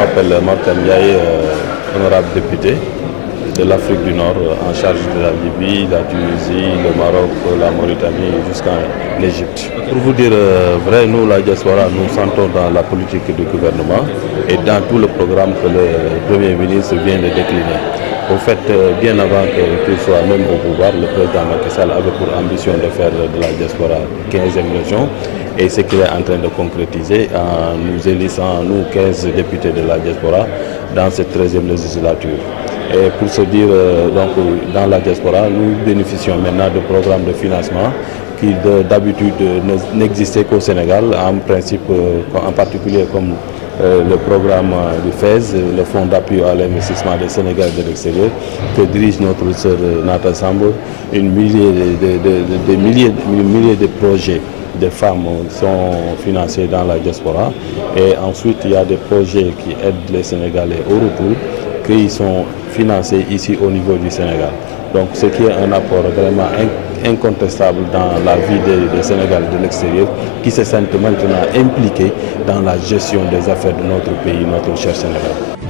m'appelle Martin Ndiaye, honorable député de l'Afrique du Nord en charge de la Libye, la Tunisie, le Maroc, la Mauritanie jusqu'en Égypte. Pour vous dire vrai, nous, la diaspora, nous sentons dans la politique du gouvernement et dans tout le programme que le Premier ministre vient de décliner. Au fait, bien avant qu'il soit même au pouvoir, le président Macky Sall avait pour ambition de faire de la diaspora 15e région et ce qu'il est en train de concrétiser en nous élissant, nous 15 députés de la diaspora, dans cette 13e législature. Et pour se dire, donc, dans la diaspora, nous bénéficions maintenant de programmes de financement qui d'habitude n'existaient qu'au Sénégal, en principe, en particulier comme le programme du FES, le Fonds d'appui à l'investissement des Sénégalais de l'extérieur, que dirige notre sœur Nata Sambo. Une millier de projets de femmes sont financés dans la diaspora. Et ensuite, il y a des projets qui aident les Sénégalais au retour, qui sont financés ici au niveau du Sénégal. Donc, ce qui est un apport vraiment incontestable dans la vie des Sénégalais de l'extérieur qui se sentent maintenant impliqués dans la gestion des affaires de notre pays, notre cher Sénégal.